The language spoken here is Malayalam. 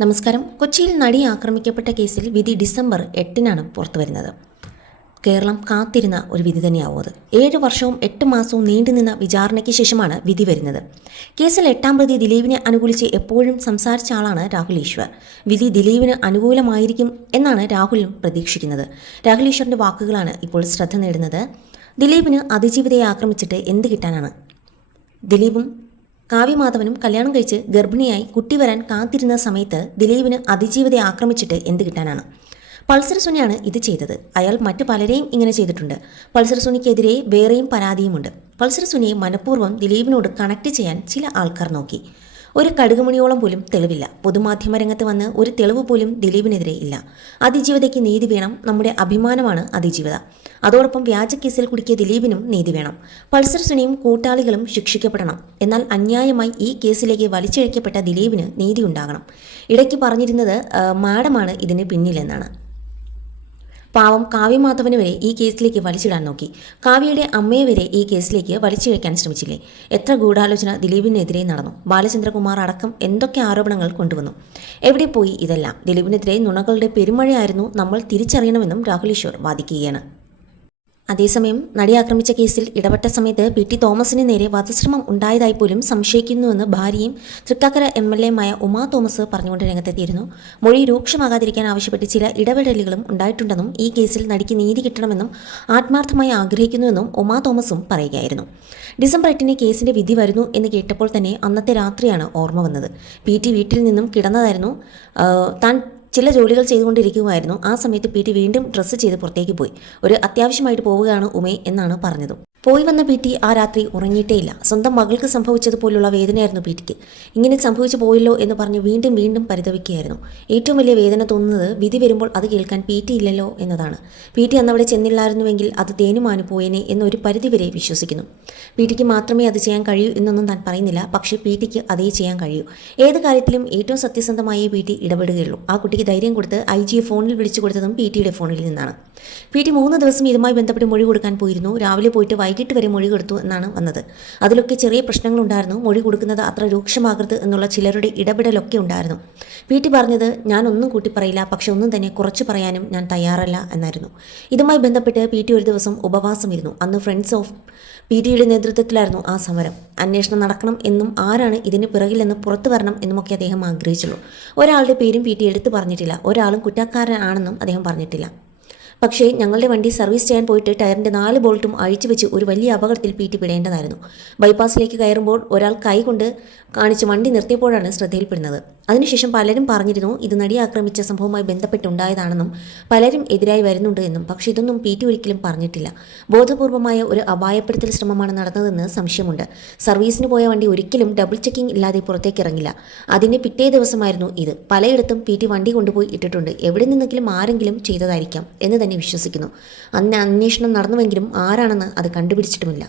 നമസ്കാരം. കൊച്ചിയിൽ നടി ആക്രമിക്കപ്പെട്ട കേസിൽ വിധി ഡിസംബർ 8-നാണ് പുറത്തുവരുന്നത്. കേരളം കാത്തിരുന്ന ഒരു വിധി തന്നെയാവും അത്. 7 വർഷവും 8 മാസവും നീണ്ടുനിന്ന വിചാരണയ്ക്ക് ശേഷമാണ് വിധി വരുന്നത്. കേസിൽ 8-ാം പ്രതി ദിലീപിനെ അനുകൂലിച്ച് എപ്പോഴും സംസാരിച്ച ആളാണ് രാഹുൽ ഈശ്വർ. വിധി ദിലീപിന് അനുകൂലമായിരിക്കും എന്നാണ് രാഹുലും പ്രതീക്ഷിക്കുന്നത്. രാഹുൽ ഈശ്വറിന്റെ വാക്കുകളാണ് ഇപ്പോൾ ശ്രദ്ധ നേടുന്നത്. ദിലീപിന് അതിജീവിതയെ ആക്രമിച്ചിട്ട് എന്ത് കിട്ടാനാണ്? ദിലീപും കാവ്യമാധവനും കല്യാണം കഴിച്ച് ഗർഭിണിയായി കുട്ടി വരാൻ കാത്തിരുന്ന സമയത്ത് ദിലീപിന് അതിജീവിതയെ ആക്രമിച്ചിട്ട് എന്ത് കിട്ടാനാണ്? പൾസർ സുനിയാണ് ഇത് ചെയ്തത്. അയാൾ മറ്റു പലരെയും ഇങ്ങനെ ചെയ്തിട്ടുണ്ട്. പൾസർ സുനിക്കെതിരെ വേറെയും പരാതിയുമുണ്ട്. പൾസർ സുനിയെ മനഃപൂർവ്വം ദിലീപിനോട് കണക്ട് ചെയ്യാൻ ചില ആൾക്കാർ നോക്കി. ഒരു കടുകുമണിയോളം പോലും തെളിവില്ല. പൊതുമാധ്യമ രംഗത്ത് വന്ന് ഒരു തെളിവ് പോലും ദിലീപിനെതിരെ ഇല്ല. അതിജീവിതയ്ക്ക് നീതി വേണം. നമ്മുടെ അഭിമാനമാണ് അതിജീവിത. അതോടൊപ്പം വ്യാജക്കേസിൽ കുടുക്കിയ ദിലീപിനും നീതി വേണം. പൾസർ സുനിയും കൂട്ടാളികളും ശിക്ഷിക്കപ്പെടണം. എന്നാൽ അന്യായമായി ഈ കേസിലേക്ക് വലിച്ചിഴക്കപ്പെട്ട ദിലീപിന് നീതി ഉണ്ടാകണം. ഇടയ്ക്ക് പറഞ്ഞിരുന്നത് മാഡമാണ് ഇതിന് പിന്നിലെന്നാണ്. പാവം കാവ്യമാധവന് വരെ ഈ കേസിലേക്ക് വലിച്ചിടാൻ നോക്കി. കാവ്യയുടെ അമ്മയെ വരെ ഈ കേസിലേക്ക് വലിച്ചിഴക്കാൻ ശ്രമിച്ചില്ലേ? എത്ര ഗൂഢാലോചന ദിലീപിനെതിരെ നടന്നു. ബാലചന്ദ്രകുമാർ അടക്കം എന്തൊക്കെ ആരോപണങ്ങൾ കൊണ്ടുവന്നു. എവിടെ പോയി ഇതെല്ലാം? ദിലീപിനെതിരെ നുണകളുടെ പെരുമഴയായിരുന്നു നമ്മൾ തിരിച്ചറിയണമെന്നും രാഹുൽ ഈശ്വർ വാദിക്കുകയാണ്. അതേസമയം നടി ആക്രമിച്ച കേസിൽ ഇടപെട്ട സമയത്ത് PT തോമസിന് നേരെ വധശ്രമം ഉണ്ടായതായി പോലും സംശയിക്കുന്നുവെന്ന് ഭാര്യയും തൃക്കാക്കര MLA-മായ ഉമാ തോമസ് പറഞ്ഞുകൊണ്ട് രംഗത്തെത്തിയിരുന്നു. മൊഴി രൂക്ഷമാകാതിരിക്കാൻ ആവശ്യപ്പെട്ട് ചില ഇടപെടലുകളും ഉണ്ടായിട്ടുണ്ടെന്നും ഈ കേസിൽ നടിക്ക് നീതി കിട്ടണമെന്നും ആത്മാർത്ഥമായി ആഗ്രഹിക്കുന്നുവെന്നും ഉമാ തോമസും പറയുകയായിരുന്നു. ഡിസംബർ 8-ന് കേസിന്റെ വിധി വരുന്നു എന്ന് കേട്ടപ്പോൾ തന്നെ അന്നത്തെ രാത്രിയാണ് ഓർമ്മ വന്നത്. PT വീട്ടിൽ നിന്നും കിടന്നതായിരുന്നു. താൻ ചില ജോലികൾ ചെയ്തുകൊണ്ടിരിക്കുകയായിരുന്നു. ആ സമയത്ത് PT വീണ്ടും ഡ്രസ്സ് ചെയ്ത് പുറത്തേക്ക് പോയി. ഒരു അത്യാവശ്യമായിട്ട് പോവുകയാണ് ഉമേ എന്നാണ് പറഞ്ഞത്. പോയി വന്ന PT ആ രാത്രി ഉറങ്ങിയിട്ടേയില്ല. സ്വന്തം മകൾക്ക് സംഭവിച്ചതുപോലുള്ള വേദനയായിരുന്നു PTക്ക്. ഇങ്ങനെ സംഭവിച്ചു പോയല്ലോ എന്ന് പറഞ്ഞ് വീണ്ടും വീണ്ടും പരിതപിക്കുകയായിരുന്നു. ഏറ്റവും വലിയ വേദന തോന്നുന്നത് വിധി വരുമ്പോൾ അത് കേൾക്കാൻ PT ഇല്ലല്ലോ എന്നതാണ്. PT അന്നവിടെ ചെന്നില്ലായിരുന്നുവെങ്കിൽ അത് തേനുമാനു പോയേനെ എന്നൊരു പരിധിവരെ വിശ്വസിക്കുന്നു. PTക്ക് മാത്രമേ അത് ചെയ്യാൻ കഴിയൂ എന്നൊന്നും താൻ പറയുന്നില്ല. പക്ഷേ PTക്ക് അതേ ചെയ്യാൻ കഴിയൂ. ഏത് കാര്യത്തിലും ഏറ്റവും സത്യസന്ധമായി PT ഇടപെടുകയുള്ളൂ. ആ കുട്ടിക്ക് ധൈര്യം കൊടുത്ത് IG ഫോണിൽ വിളിച്ചു കൊടുത്തതും PTയുടെ ഫോണിൽ നിന്നാണ്. PT 3 ദിവസം ഇതുമായി ബന്ധപ്പെട്ട് മൊഴി കൊടുക്കാൻ പോയിരുന്നു. രാവിലെ പോയിട്ട് വൈകിട്ട് വരെ മൊഴി കൊടുത്തു എന്നാണ് വന്നത്. അതിലൊക്കെ ചെറിയ പ്രശ്നങ്ങളുണ്ടായിരുന്നു. മൊഴി കൊടുക്കുന്നത് അത്ര രൂക്ഷമാകരുത് എന്നുള്ള ചിലരുടെ ഇടപെടലൊക്കെ ഉണ്ടായിരുന്നു. PT പറഞ്ഞത് ഞാൻ ഒന്നും കൂട്ടി പറയില്ല, പക്ഷെ ഒന്നും തന്നെ കുറച്ച് പറയാനും ഞാൻ തയ്യാറല്ല എന്നായിരുന്നു. ഇതുമായി ബന്ധപ്പെട്ട് PT ഒരു ദിവസം ഉപവാസം ഇരുന്നു. അന്ന് ഫ്രണ്ട്സ് ഓഫ് PTയുടെ നേതൃത്വത്തിലായിരുന്നു ആ സമരം. അന്വേഷണം നടക്കണം എന്നും ആരാണ് ഇതിന് പിറകിലെന്ന് പുറത്തു വരണം എന്നുമൊക്കെ അദ്ദേഹം ആഗ്രഹിച്ചുള്ളൂ. ഒരാളുടെ പേരും PT എടുത്തു പറഞ്ഞിട്ടില്ല. ഒരാളും കുറ്റക്കാരനാണെന്നും അദ്ദേഹം പറഞ്ഞിട്ടില്ല. പക്ഷേ ഞങ്ങളുടെ വണ്ടി സർവീസ് ചെയ്യാൻ പോയിട്ട് ടയറിൻ്റെ 4 ബോൾട്ടും അഴിച്ചു വെച്ച് ഒരു വലിയ അപകടത്തിൽ PT പെടേണ്ടതായിരുന്നു. ബൈപ്പാസിലേക്ക് കയറുമ്പോൾ ഒരാൾ കൈ കൊണ്ട് കാണിച്ച് വണ്ടി നിർത്തിയപ്പോഴാണ് ശ്രദ്ധയിൽപ്പെടുന്നത്. അതിനുശേഷം പലരും പറഞ്ഞിരുന്നു ഇത് നടി ആക്രമിച്ച സംഭവവുമായി ബന്ധപ്പെട്ടുണ്ടായതാണെന്നും പലരും എതിരായി വരുന്നുണ്ട് എന്നും. പക്ഷേ ഇതൊന്നും PT ഒരിക്കലും പറഞ്ഞിട്ടില്ല. ബോധപൂർവമായ ഒരു അപായപ്പെടുത്തൽ ശ്രമമാണ് നടന്നതെന്ന് സംശയമുണ്ട്. സർവീസിന് പോയ വണ്ടി ഒരിക്കലും ഡബിൾ ചെക്കിംഗ് ഇല്ലാതെ പുറത്തേക്ക് ഇറങ്ങില്ല. അതിന് പിറ്റേ ദിവസമായിരുന്നു ഇത്. പലയിടത്തും PT വണ്ടി കൊണ്ടുപോയി ഇട്ടിട്ടുണ്ട്. എവിടെ നിന്നെങ്കിലും ആരെങ്കിലും ചെയ്തതായിരിക്കാം എന്ന് തന്നെ വിശ്വസിക്കുന്നു. അന്ന് അന്വേഷണം നടന്നുവെങ്കിലും ആരാണെന്ന് അത് കണ്ടുപിടിച്ചിട്ടുമില്ല.